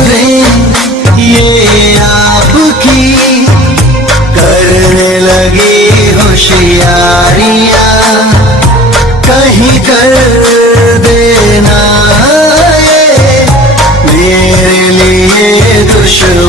नजरें ये आपकी करने लगी होशियारियां, कहीं कर देना ये मेरे लिए दुश्मन।